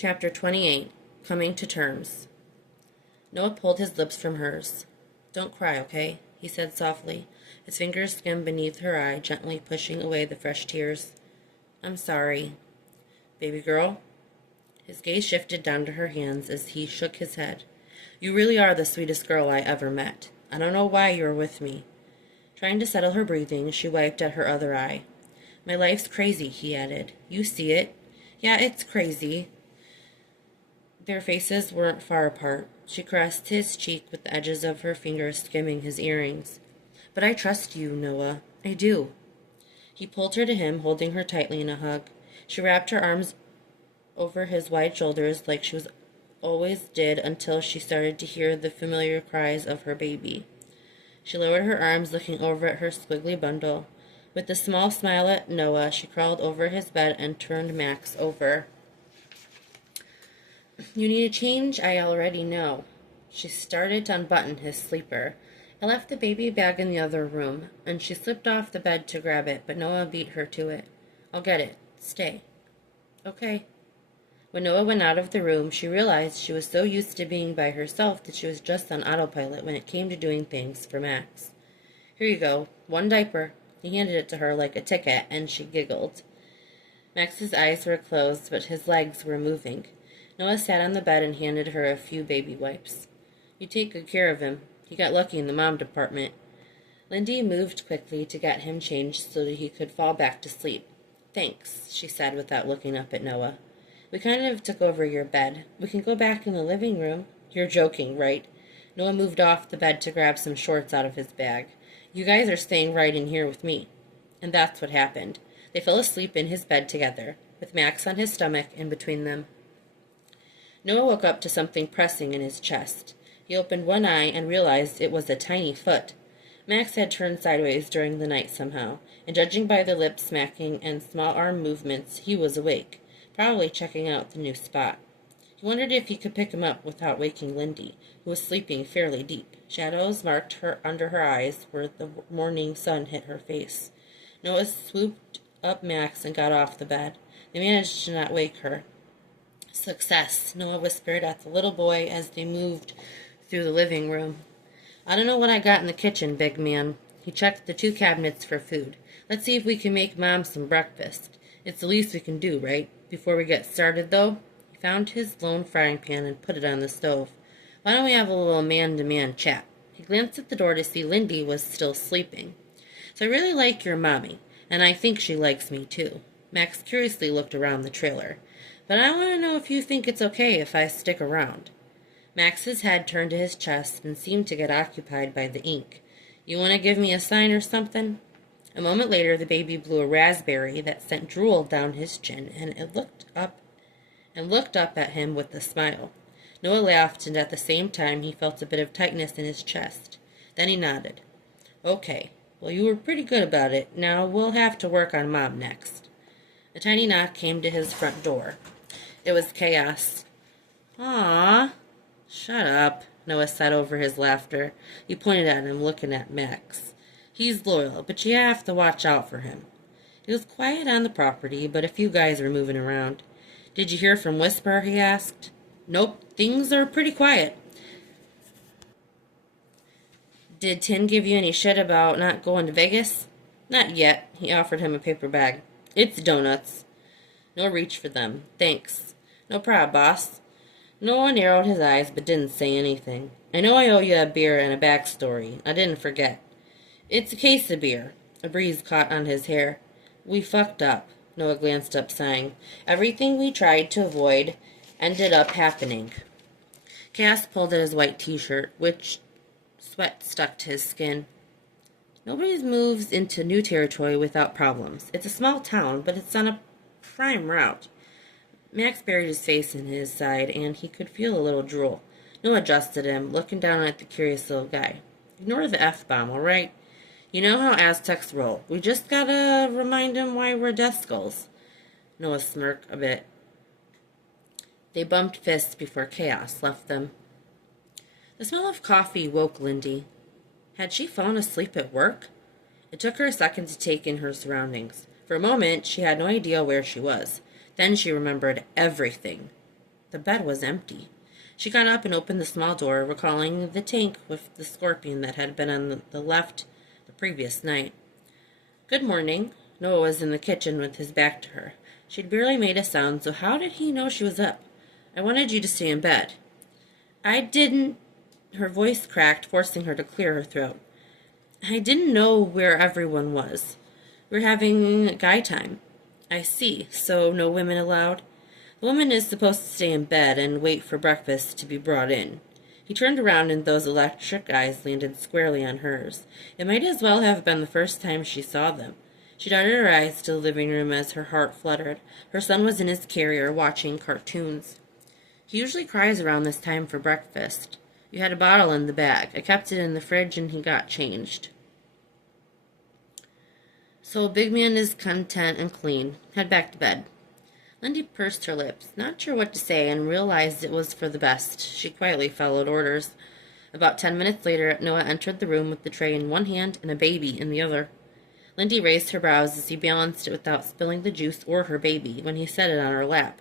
Chapter 28. Coming to Terms. Noah pulled his lips from hers. "Don't cry, okay?" he said softly. His fingers skimmed beneath her eye, gently pushing away the fresh tears. "I'm sorry." "Baby girl?" His gaze shifted down to her hands as he shook his head. "You really are the sweetest girl I ever met. I don't know why you're with me." Trying to settle her breathing, she wiped at her other eye. "My life's crazy," he added. "You see it." "Yeah, it's crazy." Their faces weren't far apart. She caressed his cheek with the edges of her fingers skimming his earrings. "But I trust you, Noah. I do." He pulled her to him, holding her tightly in a hug. She wrapped her arms over his wide shoulders like she was always did until she started to hear the familiar cries of her baby. She lowered her arms, looking over at her squiggly bundle. With a small smile at Noah, she crawled over his bed and turned Max over. "You need a change? I already know." She started to unbutton his sleeper. "I left the baby bag in the other room," and she slipped off the bed to grab it, but Noah beat her to it. "I'll get it. Stay." "Okay." When Noah went out of the room, she realized she was so used to being by herself that she was just on autopilot when it came to doing things for Max. "Here you go. One diaper." He handed it to her like a ticket, and she giggled. Max's eyes were closed, but his legs were moving. Noah sat on the bed and handed her a few baby wipes. "You take good care of him. He got lucky in the mom department." Lindy moved quickly to get him changed so that he could fall back to sleep. "Thanks," she said without looking up at Noah. "We kind of took over your bed. We can go back in the living room." "You're joking, right?" Noah moved off the bed to grab some shorts out of his bag. "You guys are staying right in here with me." And that's what happened. They fell asleep in his bed together, with Max on his stomach in between them. Noah woke up to something pressing in his chest. He opened one eye and realized it was a tiny foot. Max had turned sideways during the night somehow, and judging by the lip smacking and small arm movements, he was awake, probably checking out the new spot. He wondered if he could pick him up without waking Lindy, who was sleeping fairly deep. Shadows marked her under her eyes where the morning sun hit her face. Noah swooped up Max and got off the bed. They managed to not wake her. "Success," Noah whispered at the little boy as they moved through the living room. "I don't know what I got in the kitchen, big man." He checked the two cabinets for food. "Let's see if we can make Mom some breakfast. It's the least we can do, right? Before we get started, though." He found his lone frying pan and put it on the stove. "Why don't we have a little man-to-man chat?" He glanced at the door to see Lindy was still sleeping. "So I really like your mommy, and I think she likes me, too." Max curiously looked around the trailer. "But I want to know if you think it's okay if I stick around." Max's head turned to his chest and seemed to get occupied by the ink. "You want to give me a sign or something?" A moment later, the baby blew a raspberry that sent drool down his chin, and it looked up at him with a smile. Noah laughed, and at the same time he felt a bit of tightness in his chest. Then he nodded. "Okay. Well, you were pretty good about it. Now we'll have to work on Mom next." A tiny knock came to his front door. It was Chaos. "Aw." "Shut up," Noah said over his laughter. He pointed at him, looking at Max. "He's loyal, but you have to watch out for him." It was quiet on the property, but a few guys were moving around. "Did you hear from Whisper?" he asked. "Nope, things are pretty quiet." "Did Tim give you any shit about not going to Vegas?" "Not yet." He offered him a paper bag. "It's donuts." Noah reached for them. "Thanks." "No prob, boss." Noah narrowed his eyes but didn't say anything. "I know I owe you a beer and a backstory. I didn't forget." "It's a case of beer." A breeze caught on his hair. "We fucked up." Noah glanced up, sighing. "Everything we tried to avoid ended up happening." Cass pulled at his white t-shirt, which sweat stuck to his skin. "Nobody moves into new territory without problems. It's a small town, but it's on a prime route." Max buried his face in his side, and he could feel a little drool. Noah adjusted him, looking down at the curious little guy. "Ignore the F-bomb, all right? You know how Aztecs roll. We just gotta remind him why we're Death Skulls." Noah smirked a bit. They bumped fists before Chaos left them. The smell of coffee woke Lindy. Had she fallen asleep at work? It took her a second to take in her surroundings. For a moment, she had no idea where she was. Then she remembered everything. The bed was empty. She got up and opened the small door, recalling the tank with the scorpion that had been on the left the previous night. "Good morning." Noah was in the kitchen with his back to her. She'd barely made a sound, so how did he know she was up? "I wanted you to stay in bed." "I didn't—" Her voice cracked, forcing her to clear her throat. "I didn't know where everyone was. We're having guy time." "I see. So no women allowed?" "The woman is supposed to stay in bed and wait for breakfast to be brought in." He turned around and those electric eyes landed squarely on hers. It might as well have been the first time she saw them. She darted her eyes to the living room as her heart fluttered. Her son was in his carrier watching cartoons. "He usually cries around this time for breakfast. You had a bottle in the bag. I kept it in the fridge and he got changed." "So a big man is content and clean. Head back to bed." Lindy pursed her lips, not sure what to say, and realized it was for the best. She quietly followed orders. About 10 minutes later, Noah entered the room with the tray in one hand and a baby in the other. Lindy raised her brows as he balanced it without spilling the juice or her baby when he set it on her lap.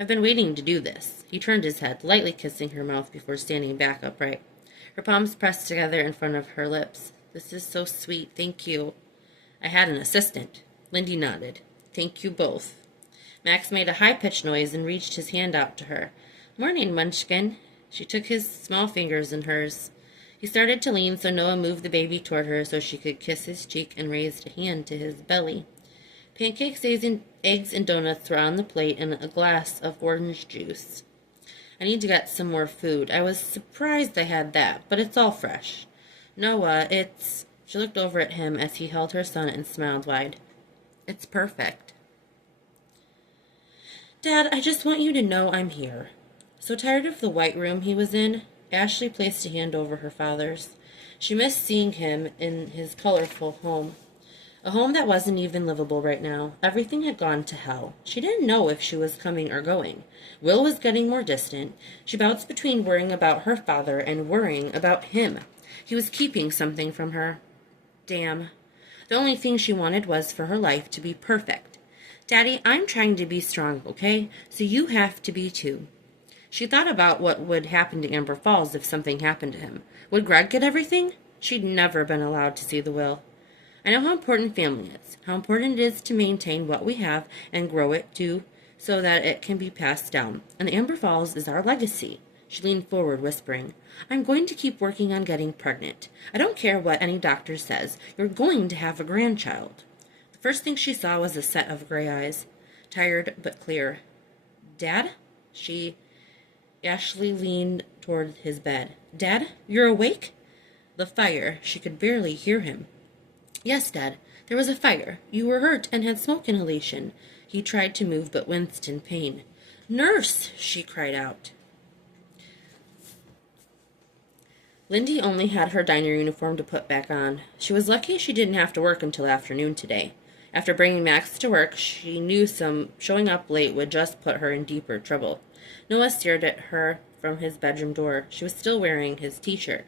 "I've been waiting to do this." He turned his head, lightly kissing her mouth before standing back upright. Her palms pressed together in front of her lips. "This is so sweet. Thank you." "I had an assistant." Lindy nodded. "Thank you both." Max made a high-pitched noise and reached his hand out to her. "Morning, Munchkin." She took his small fingers in hers. He started to lean, so Noah moved the baby toward her so she could kiss his cheek and raised a hand to his belly. Pancakes, eggs, and donuts were on the plate and a glass of orange juice. "I need to get some more food. I was surprised I had that, but it's all fresh." "Noah, it's—" She looked over at him as he held her son and smiled wide. "It's perfect." "Dad, I just want you to know I'm here." So tired of the white room he was in, Ashley placed a hand over her father's. She missed seeing him in his colorful home. A home that wasn't even livable right now. Everything had gone to hell. She didn't know if she was coming or going. Will was getting more distant. She bounced between worrying about her father and worrying about him. He was keeping something from her. Damn. The only thing she wanted was for her life to be perfect. "Daddy, I'm trying to be strong, okay? So you have to be too." She thought about what would happen to Amber Falls if something happened to him. Would Greg get everything? She'd never been allowed to see the will. "I know how important family is, how important it is to maintain what we have and grow it too, so that it can be passed down. And the Amber Falls is our legacy." She leaned forward, whispering, "I'm going to keep working on getting pregnant. I don't care what any doctor says. You're going to have a grandchild." The first thing she saw was a set of gray eyes, tired but clear. "Dad?" Ashley leaned toward his bed. "Dad, you're awake?" The fire. She could barely hear him. "Yes, Dad. There was a fire. You were hurt and had smoke inhalation." He tried to move but winced in pain. "Nurse!" she cried out. Lindy only had her diner uniform to put back on. She was lucky she didn't have to work until afternoon today. After bringing Max to work, she knew showing up late would just put her in deeper trouble. Noah stared at her from his bedroom door. She was still wearing his t-shirt.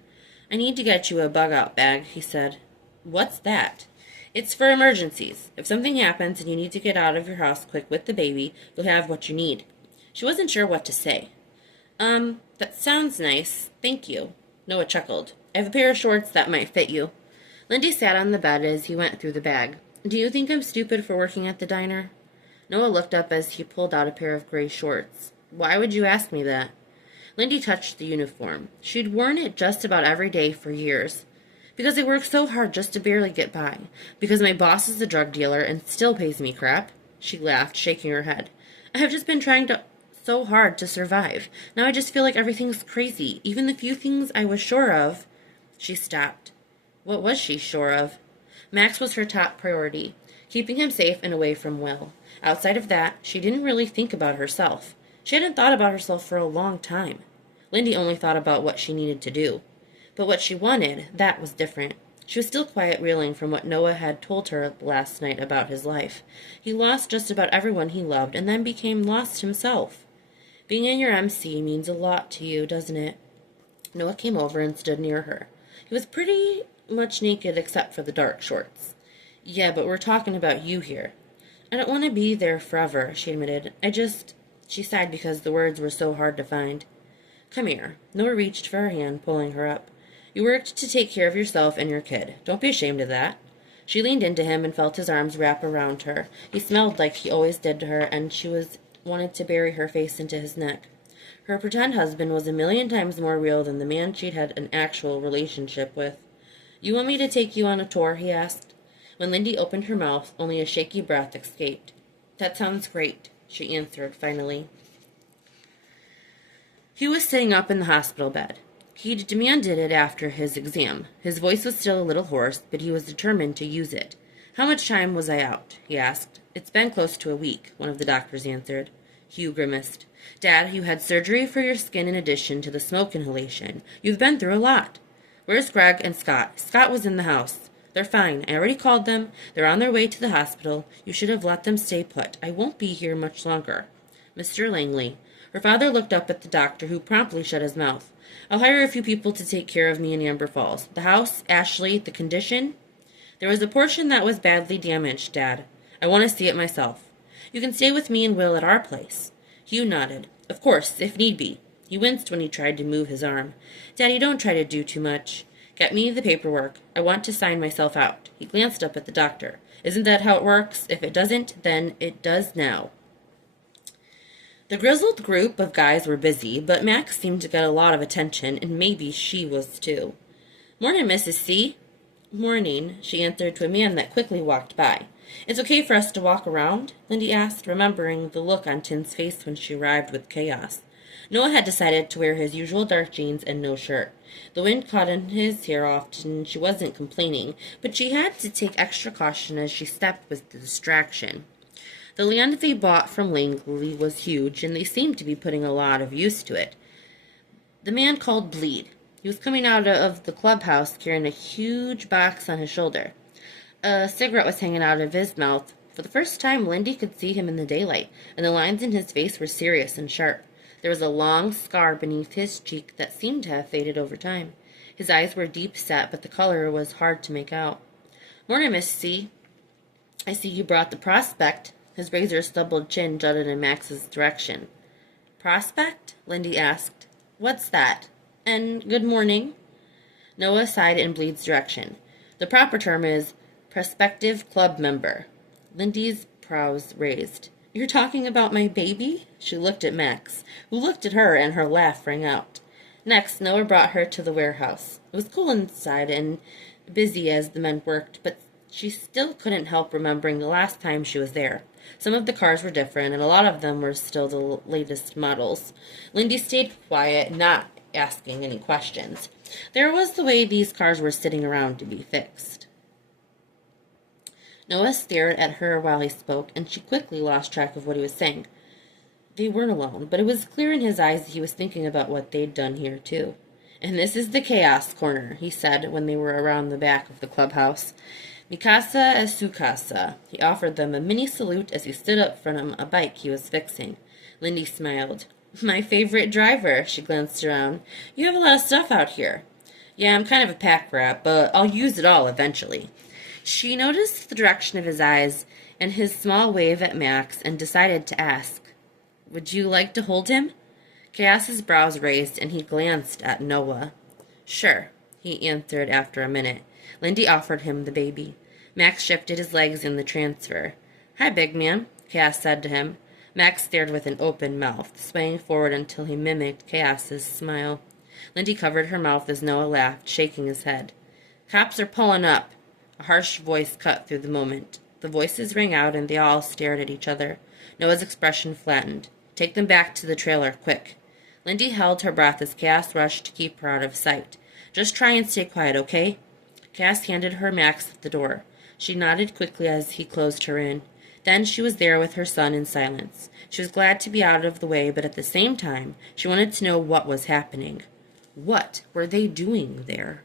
"I need to get you a bug-out bag," he said. "What's that?" "It's for emergencies. If something happens and you need to get out of your house quick with the baby, you'll have what you need." She wasn't sure what to say. That sounds nice. Thank you." Noah chuckled. "I have a pair of shorts that might fit you." Lindy sat on the bed as he went through the bag. "Do you think I'm stupid for working at the diner?" Noah looked up as he pulled out a pair of gray shorts. "Why would you ask me that?" Lindy touched the uniform. She'd worn it just about every day for years. "Because I work so hard just to barely get by. Because my boss is a drug dealer and still pays me crap." She laughed, shaking her head. "I have just been trying so hard to survive. Now I just feel like everything's crazy. Even the few things I was sure of." She stopped. What was she sure of? Max was her top priority, keeping him safe and away from Will. Outside of that, she didn't really think about herself. She hadn't thought about herself for a long time. Lindy only thought about what she needed to do. But what she wanted, that was different. She was still quiet, reeling from what Noah had told her last night about his life. He lost just about everyone he loved and then became lost himself. "Being in your MC means a lot to you, doesn't it?" Noah came over and stood near her. He was pretty much naked except for the dark shorts. "Yeah, but we're talking about you here." "I don't want to be there forever," she admitted. She sighed because the words were so hard to find. Come here. Noah reached for her hand, pulling her up. You worked to take care of yourself and your kid. Don't be ashamed of that. She leaned into him and felt his arms wrap around her. He smelled like he always did to her, and she wanted to bury her face into his neck. Her pretend husband was 1,000,000 times more real than the man she'd had an actual relationship with. You want me to take you on a tour? He asked. When Lindy opened her mouth, only a shaky breath escaped. That sounds great, she answered finally. He was sitting up in the hospital bed. He'd demanded it after his exam. His voice was still a little hoarse, but he was determined to use it. How much time was I out? He asked. It's been close to a week, one of the doctors answered. Hugh grimaced. Dad, you had surgery for your skin in addition to the smoke inhalation. You've been through a lot. Where's Greg and Scott? Scott was in the house. They're fine. I already called them. They're on their way to the hospital. You should have let them stay put. I won't be here much longer. Mr. Langley. Her father looked up at the doctor, who promptly shut his mouth. I'll hire a few people to take care of me in Amber Falls. The house, Ashley, the condition? There was a portion that was badly damaged, Dad. I want to see it myself. You can stay with me and Will at our place. Hugh nodded. Of course, if need be. He winced when he tried to move his arm. Daddy, don't try to do too much. Get me the paperwork. I want to sign myself out. He glanced up at the doctor. Isn't that how it works? If it doesn't, then it does now. The grizzled group of guys were busy, but Max seemed to get a lot of attention, and maybe she was too. Morning, Mrs. C. Morning, she answered to a man that quickly walked by. It's okay for us to walk around? Lindy asked, remembering the look on Tin's face when she arrived with chaos. Noah had decided to wear his usual dark jeans and no shirt. The wind caught in his hair often, and she wasn't complaining, but she had to take extra caution as she stepped with the distraction. The land they bought from Langley was huge, and they seemed to be putting a lot of use to it. The man called Bleed. He was coming out of the clubhouse carrying a huge box on his shoulder. A cigarette was hanging out of his mouth. For the first time, Lindy could see him in the daylight, and the lines in his face were serious and sharp. There was a long scar beneath his cheek that seemed to have faded over time. His eyes were deep set, but the color was hard to make out. Morning, Miss C. I see you brought the prospect. His razor-stubbled chin jutted in Max's direction. Prospect? Lindy asked. What's that? And good morning. Noah sighed in Bleed's direction. The proper term is prospective club member. Lindy's brows raised. You're talking about my baby? She looked at Max, who looked at her, and her laugh rang out. Next, Noah brought her to the warehouse. It was cool inside and busy as the men worked, but she still couldn't help remembering the last time she was there. Some of the cars were different, and a lot of them were still the latest models. Lindy stayed quiet, not asking any questions. There was the way these cars were sitting around to be fixed. Noah stared at her while he spoke, and she quickly lost track of what he was saying. They weren't alone, but it was clear in his eyes that he was thinking about what they'd done here, too. And this is the chaos corner, he said when they were around the back of the clubhouse. Mikasa es su casa. He offered them a mini salute as he stood up from a bike he was fixing. Lindy smiled. My favorite driver, she glanced around. You have a lot of stuff out here. Yeah, I'm kind of a pack rat, but I'll use it all eventually. She noticed the direction of his eyes and his small wave at Max and decided to ask, Would you like to hold him? Chaos's brows raised and he glanced at Noah. Sure, he answered after a minute. Lindy offered him the baby. Max shifted his legs in the transfer. Hi, big man, Chaos said to him. Max stared with an open mouth, swaying forward until he mimicked Chaos's smile. Lindy covered her mouth as Noah laughed, shaking his head. Cops are pulling up. A harsh voice cut through the moment. The voices rang out and they all stared at each other. Noah's expression flattened. Take them back to the trailer, quick. Lindy held her breath as Chaos rushed to keep her out of sight. Just try and stay quiet, okay? Cass handed her Max at the door. She nodded quickly as he closed her in. Then she was there with her son in silence. She was glad to be out of the way, but at the same time, she wanted to know what was happening. What were they doing there?